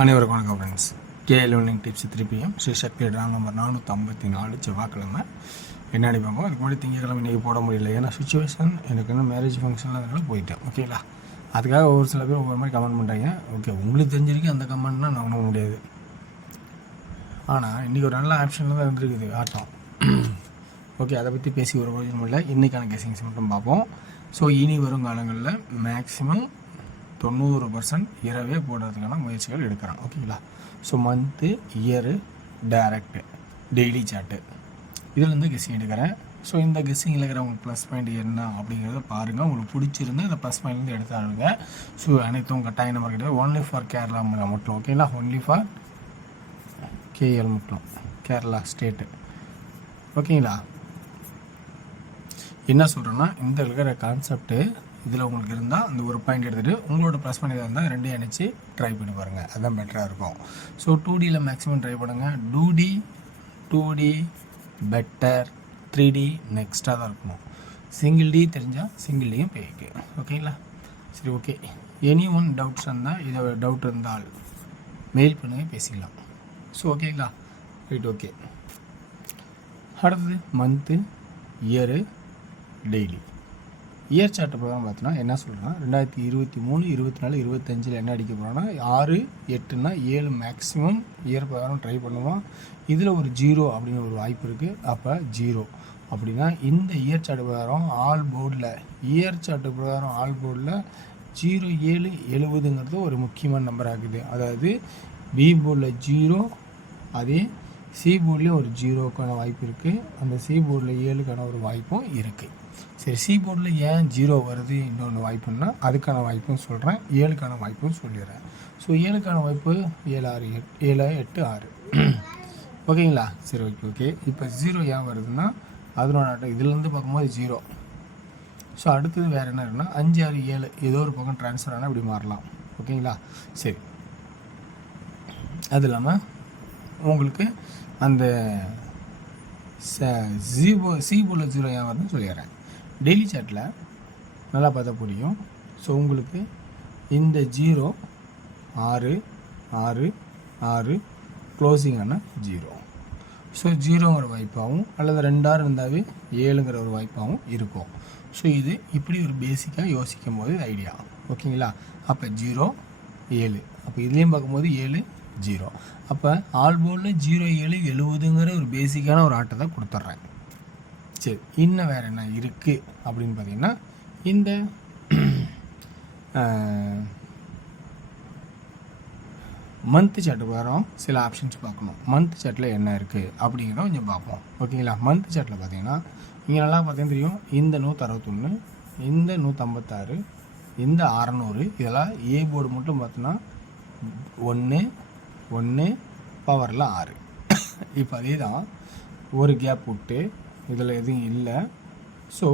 அனைவருக்கும் வணக்கம் friends. Learning tips 3 PM Srisakthi wrong number 454 செவ்வாய்க்கிழமை என்ன அடிப்பாங்க. அதுக்கு முன்னாடி திங்கக்கிழமை இன்றைக்கி போட முடியல, ஏன்னா சுச்சுவேஷன் எனக்கு இன்னும் மேரேஜ் ஃபங்க்ஷனில் அதனால போயிட்டேன். ஓகேங்களா, அதுக்காக ஒரு சில பேர் ஒவ்வொரு மாதிரி கமெண்ட் பண்ணுறாங்க. ஓகே, உங்களுக்கு தெரிஞ்சிருக்கு அந்த கமெண்ட்னால் நான் உணர முடியாது. ஆனால் இன்றைக்கி ஒரு நல்ல ஆப்ஷனில் தான் இருந்துருக்குது ஆட்டம். ஓகே, அதை பற்றி பேசி ஒரு பிரயோஜனம் இல்லை. இன்றைக்கான கெஸிங்ஸ் மட்டும் பார்ப்போம். ஸோ இனி வரும் காலங்களில் மேக்ஸிமம் 90% இரவே போடுறதுக்கான முயற்சிகள் எடுக்கிறான். ஓகேங்களா, so month, year, direct, daily chart இதிலேருந்து கெஸ்ஸிங் எடுக்கிறேன். ஸோ இந்த கெஸ்ஸிங்கில் இருக்கிற உங்களுக்கு ப்ளஸ் பாயிண்ட் என்ன அப்படிங்கிறத பாருங்கள். உங்களுக்கு பிடிச்சிருந்தா இந்த ப்ளஸ் பாயிண்ட்லேருந்து எடுத்தாருங்க. ஸோ அனைத்தும் கட்டாய நம்பர் கிடையாது. ஒன்லி ஃபார் கேரளா மட்டும். ஓகேங்களா, ஒன்லி ஃபார் கேஎல் மட்டும், கேரளா ஸ்டேட்டு. ஓகேங்களா, என்ன சொல்கிறேன்னா, இந்த இருக்கிற கான்செப்ட்டு இதில் உங்களுக்கு இருந்தால் அந்த ஒரு பாயிண்ட் எடுத்துகிட்டு உங்களோட ப்ளஸ் பண்ணி தான் இருந்தால் ரெண்டையும் அணைச்சி ட்ரை பண்ணி பாருங்கள். அதுதான் பெட்டராக இருக்கும். ஸோ 2Dயில் மேக்ஸிமம் ட்ரை பண்ணுங்கள். 2D பெட்டர், 3D நெக்ஸ்ட்டாக தான் இருக்கணும். சிங்கிள் டி தெரிஞ்சால் சிங்கிள் டியும் பேய்க்கு. ஓகேங்களா, சரி, ஓகே. எனி ஒன் டவுட்ஸ் இருந்தால், இதை டவுட் இருந்தால் மெயில் பண்ணுங்கள், பேசிக்கலாம். ஸோ ஓகேங்களா, ரைட், ஓகே. அடுத்தது month, year, daily. Year chart programme பார்த்தோன்னா என்ன சொல்கிறேன்னா, 2023, 24, 25 என்ன அடிக்க போகிறோன்னா 6, 8னா 7 மேக்ஸிமம் இயர் ப்ரோக்ராம் ட்ரை பண்ணுவோம். இதில் ஒரு 0 அப்படின்னு ஒரு வாய்ப்பு இருக்குது. அப்போ 0 அப்படின்னா இந்த இயர் சார்ட்டு ப்ரோக்ராம் ஆல் போர்டில், இயர் சார்ட்டு ப்ரோக்ராம் ஆல் போர்டில் 0770ங்கிறது ஒரு முக்கியமான நம்பர் ஆகுது. அதாவது பி போர்டில் 0, அதே சி போர்ட்லேயும் ஒரு 0க்கான வாய்ப்பு இருக்குது. அந்த சி போர்டில் 7க்கான ஒரு வாய்ப்பும் இருக்குது. சரி, சி போர்டில் ஏன் 0 வருது இன்னொன்று வாய்ப்புன்னா அதுக்கான வாய்ப்பும் சொல்கிறேன், 7க்கான வாய்ப்பும் சொல்லிடுறேன். ஸோ 7க்கான வாய்ப்பு 7, 6, 8, 6. ஓகேங்களா, சரி, ஓகே. இப்போ 0 ஏன் வருதுன்னா அதனோட இதுலேருந்து பார்க்கும்போது 0. ஸோ அடுத்தது வேறு என்ன இருக்குன்னா 5, 6, 7 ஏதோ ஒரு பக்கம் ட்ரான்ஸ்ஃபர் ஆனால் இப்படி மாறலாம். ஓகேங்களா, சரி. அது இல்லாமல் உங்களுக்கு அந்த சி போர்டில் 0 ஏன் வருதுன்னு சொல்லிடுறேன். டெய்லி சார்ட்டில் நல்லா பார்த்தா புரியும். ஸோ உங்களுக்கு இந்த 0, 6, 6, 6 க்ளோசிங்கான 0. ஸோ 0ங்கிற வாய்ப்பாகவும் அல்லது 2 6 இருந்தாவே 7ங்கிற ஒரு வாய்ப்பாகவும் இருக்கும். ஸோ இது இப்படி ஒரு பேசிக்காக யோசிக்கும் போது ஐடியா. ஓகேங்களா, அப்போ 0, 7. அப்போ இதுலேயும் பார்க்கும்போது 7, 0. அப்போ ஆல் போர்டில் 0, 7, 70ங்கிற ஒரு பேசிக்கான ஒரு ஆட்டத்தை கொடுத்துட்றேன். சரி, இன்னும் வேறு என்ன இருக்குது அப்படின்னு பார்த்தீங்கன்னா, இந்த மந்த் சார்ட்டு வரோம். சில ஆப்ஷன்ஸ் பார்க்கணும். மந்த் சார்ட்டில் என்ன இருக்குது அப்படிங்கிறத கொஞ்சம் பார்ப்போம். ஓகேங்களா, மந்த் சார்ட்டில் பார்த்தீங்கன்னா இங்கே நல்லா பார்த்தீங்கன்னா தெரியும். இந்த 161, இந்த 156, இந்த 600 இதெல்லாம் ஏ போர்டு மட்டும் பார்த்தோன்னா 1, 1 பவரில் 6. இப்போ அதே தான் ஒரு கேப் விட்டு இதில் எதுவும் இல்லை. ஸோ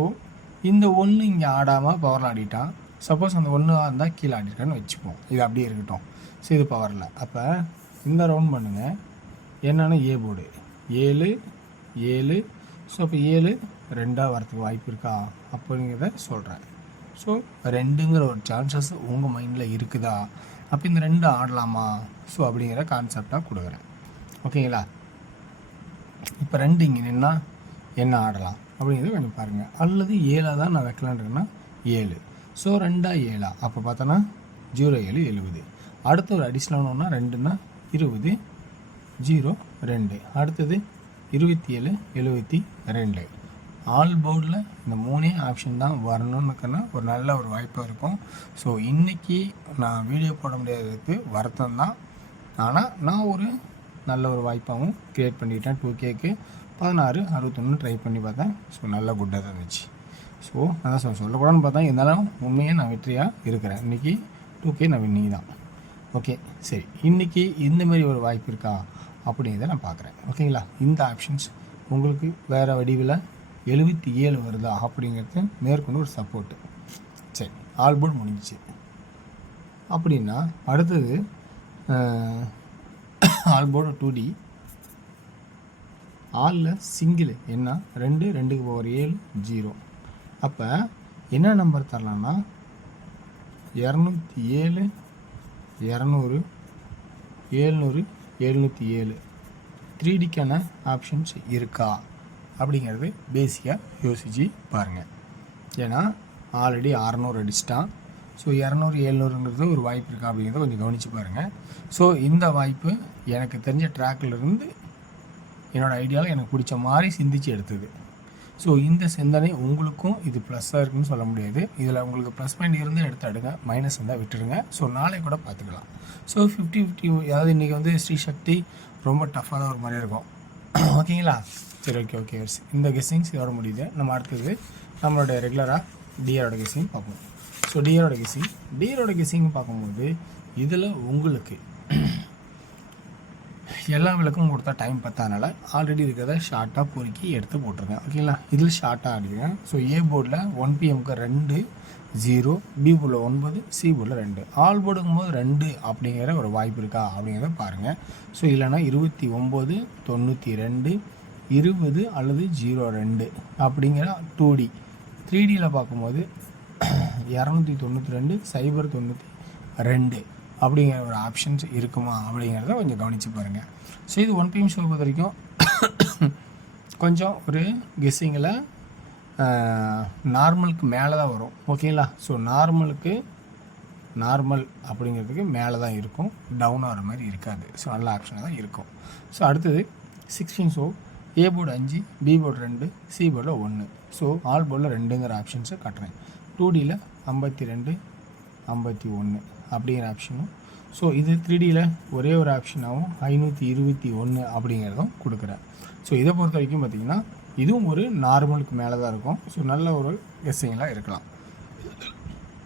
இந்த 1 இங்கே ஆடாமல் பவரில் ஆடிட்டான். சப்போஸ் அந்த 1 இருந்தால் கீழே ஆடிருக்கான்னு வச்சுப்போம். இது அப்படியே இருக்கட்டும். ஸோ இது பவரில். அப்போ இந்த ரவுண்ட் பண்ணுங்கள். என்னென்னா ஏ போர்டு 7, 7. ஸோ அப்போ 7 2 வரத்துக்கு வாய்ப்பு இருக்கா அப்படிங்கிறத சொல்கிறேன். ஸோ 2ங்கிற ஒரு சான்சஸ் உங்கள் மைண்டில் இருக்குதா, அப்போ இந்த 2 ஆடலாமா, ஸோ அப்படிங்கிற கான்செப்டாக கொடுக்குறேன். ஓகேங்களா, இப்போ 2 இங்கே நின்னா என்ன ஆடலாம் அப்படிங்கிறத கொஞ்சம் பாருங்கள். அல்லது 7 தான் நான் வைக்கலான்றேன்னா 7. ஸோ 2 7. அப்போ பார்த்தோன்னா 0, 7, 70. அடுத்த ஒரு அடிஷ்னல் ஒன்றா 2ன்னா 20, 0, 2. அடுத்தது 27, 72. ஆல் போர்டில் இந்த 3 ஆப்ஷன் தான் வரணும்னுக்குன்னா ஒரு நல்ல ஒரு வாய்ப்பாக இருக்கும். ஸோ இன்றைக்கி நான் வீடியோ போட முடியாததுக்கு வருத்தம் தான். ஆனால் நான் ஒரு நல்ல ஒரு வாய்ப்பாகவும் க்ரியேட் பண்ணிக்கிட்டேன். 2Kக்கு 16, 61 ட்ரை பண்ணி பார்த்தேன். ஸோ நல்லா குட்டாக தான் இருந்துச்சு. ஸோ அதான் சொல்லக்கூடாதுன்னு பார்த்தா, இருந்தாலும் உண்மையாக நான் வெற்றியாக இருக்கிறேன். இன்றைக்கி 2K நான் வின்னிங் தான். ஓகே, சரி. இன்றைக்கி இந்தமாரி ஒரு வாய்ப்பு இருக்கா அப்படிங்கிறத நான் பார்க்குறேன். ஓகேங்களா, இந்த ஆப்ஷன்ஸ் உங்களுக்கு வேறு வடிவில் 77 வருதா அப்படிங்கிறது மேற்கொண்டு ஒரு சப்போர்ட்டு. சரி, ஆல் போர்டு முடிஞ்சிச்சு. அப்படின்னா அடுத்தது ஆல் போர்டு 2D. ஆலில் சிங்கிள் என்ன 2, 2க்கு பவர் 7, 0. அப்போ என்ன நம்பர் தரலான்னா 207, 200, 700 707 3Dக்கான ஆப்ஷன்ஸ் இருக்கா அப்படிங்கிறது பேசிக்காக யோசித்து பாருங்கள். ஏன்னா ஆல்ரெடி 600 அடிச்சிட்டான். ஸோ 200 700ங்கிறது ஒரு வாய்ப்பு இருக்கா அப்படிங்கிறத கொஞ்சம் கவனித்து பாருங்கள். ஸோ இந்த வாய்ப்பு எனக்கு தெரிஞ்ச ட்ராக்கிலிருந்து என்னோடய ஐடியாவில் எனக்கு பிடிச்ச மாதிரி சிந்திச்சு எடுத்தது. ஸோ இந்த சிந்தனை உங்களுக்கும் இது ப்ளஸ்ஸாக இருக்குன்னு சொல்ல முடியாது. இதில் உங்களுக்கு ப்ளஸ் பாயிண்ட் இருந்தால் எடுத்து அடுங்க, மைனஸ் இருந்தால் விட்டுருங்க. ஸோ நாளை கூட பார்த்துக்கலாம். ஸோ 50-50, அதாவது இன்றைக்கி வந்து ஸ்ரீ சக்தி ரொம்ப டஃப்பாக தான் ஒரு மாதிரி இருக்கும். ஓகேங்களா? சரி, ஓகே. இந்த கெஸ்ஸிங்ஸ் இதோட முடியுது. நம்ம அடுத்தது நம்மளோட ரெகுலராக டிஆரோட கெஸ்ஸிங் பார்ப்போம். ஸோ டிஆரோட கெஸ்ஸிங் பார்க்கும்போது இதில் உங்களுக்கு எல்லா விளக்கும் கொடுத்தா டைம் பத்தாதனால ஆல்ரெடி இருக்கிறத ஷார்ட்டாக பொறுக்கி எடுத்து போட்டிருக்கேன். ஓகேங்களா? இதில் ஷார்ட்டாக அடிக்கிறேன். ஸோ ஏ போர்டில் 1 PM-க்கு 2 0, பி போர்டில் 9, சி போர்டில் 2. ஆல் போர்டுங்கும் போது 2 அப்படிங்கிற ஒரு வாய்ப்பு இருக்கா அப்படிங்கிறத பாருங்கள். ஸோ இல்லைனா 29 92 20 அல்லது 02 அப்படிங்கிற 2D. 3Dயில் பார்க்கும்போது 292 092 அப்படிங்கிற ஒரு ஆப்ஷன்ஸ் இருக்குமா அப்படிங்கிறத கொஞ்சம் கவனித்து பாருங்கள். ஸோ இது 1 PM ஷோ பொறுத்த வரைக்கும் கொஞ்சம் ஒரு கெஸ்ஸிங்கில் நார்மலுக்கு மேலே தான் வரும். ஓகேங்களா? ஸோ நார்மல் அப்படிங்கிறதுக்கு மேலே தான் இருக்கும், டவுன் ஆகிற மாதிரி இருக்காது. ஸோ நல்ல ஆப்ஷனாக தான் இருக்கும். ஸோ அடுத்தது 16 show A board 5, B board 2, C போர்டில் 1. ஸோ ஆல் போர்டில் 2ங்கிற ஆப்ஷன்ஸை காட்டுறேன். 2Dயில் 52 51 அப்படிங்கிற ஆப்ஷனும், ஸோ இது 3Dயில் ஒரே ஒரு ஆப்ஷனாகவும் 521 அப்படிங்கிறதும் கொடுக்குறேன். ஸோ இதை பொறுத்த வரைக்கும் பார்த்திங்கன்னா இதுவும் ஒரு நார்மலுக்கு மேலே தான் இருக்கும். ஸோ நல்ல ஒரு கெஸ்ஸிங்கெலாம் இருக்கலாம்.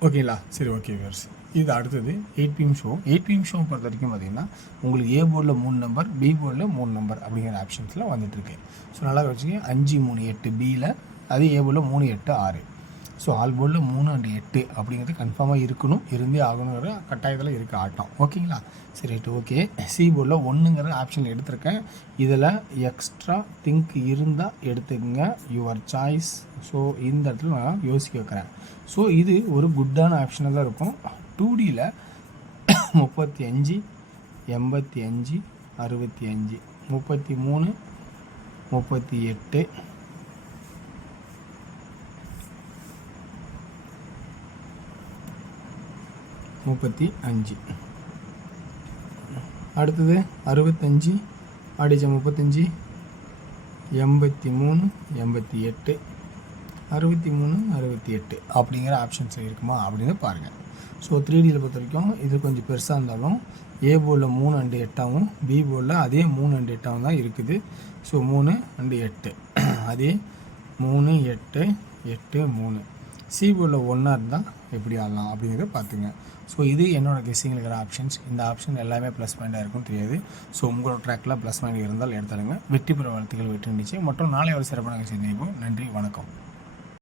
ஓகேங்களா? சரி, ஓகே வியர்ஸ். இது அடுத்தது 8 PM ஷோ. 8 PM ஷோ பொறுத்த வரைக்கும் பார்த்திங்கன்னா உங்களுக்கு ஏ போர்டில் 3 நம்பர், பி போர்டில் 3 நம்பர் அப்படிங்கிற ஆப்ஷன்ஸில் வந்துட்டுருக்கு. ஸோ நல்லா வச்சுக்கோங்க. 5 3 8 பியில், அது ஏ போர்டில் 3 8 6. ஸோ ஆல் போர்டில் 3 and 8 அப்படிங்கிறது கன்ஃபார்மாக இருக்கணும், இருந்தே ஆகணுங்கிற கட்டாயத்தில் இருக்க ஆட்டம். ஓகேங்களா? சரி, ரைட்டு, ஓகே. சி போர்டில் 1ங்கிற ஆப்ஷன் எடுத்திருக்கேன். இதில் எக்ஸ்ட்ரா திங்க் இருந்தால் எடுத்துக்கங்க, யுவர் சாய்ஸ். ஸோ இந்த இடத்துல நான் யோசிக்க வைக்கிறேன். ஸோ இது ஒரு குட்டான ஆப்ஷனாக தான் இருக்கும். 2Dயில் 35 85 65 33 38 35. அடுத்தது 65 அடிச்ச 35 83 88 63 68 அப்படிங்கிற ஆப்ஷன்ஸ் இருக்குமா அப்படின்னு பாருங்கள். ஸோ 3Dயில் பொறுத்த வரைக்கும் இது கொஞ்சம் பெருசாக இருந்தாலும் ஏ போர்டில் 3 and 8ஆகவும், பி போர்டில் அதே 3 and 8ஆகவும் தான் இருக்குது. ஸோ 3 and 8 அதே 3 8 8 3. சி போர்டில் 1 இருந்தால் எப்படி ஆடலாம் அப்படிங்கிறத பார்த்துங்க. ஸோ இது என்னோடய கெஸ்ஸிங்கில் இருக்கிற ஆப்ஷன்ஸ். இந்த ஆப்ஷன் எல்லாமே ப்ளஸ் பாயிண்டாக இருக்கும் தெரியாது. ஸோ உங்களோட ட்ராக்கில் ப்ளஸ் பாயிண்ட் இருந்தால் எடுத்தாலுங்க. வெற்றி பெற வாழ்த்துக்கள், வெற்றி நிச்சயம். மற்றும் நாளை ஒரு சிறப்பான சந்திப்போம். நன்றி, வணக்கம்.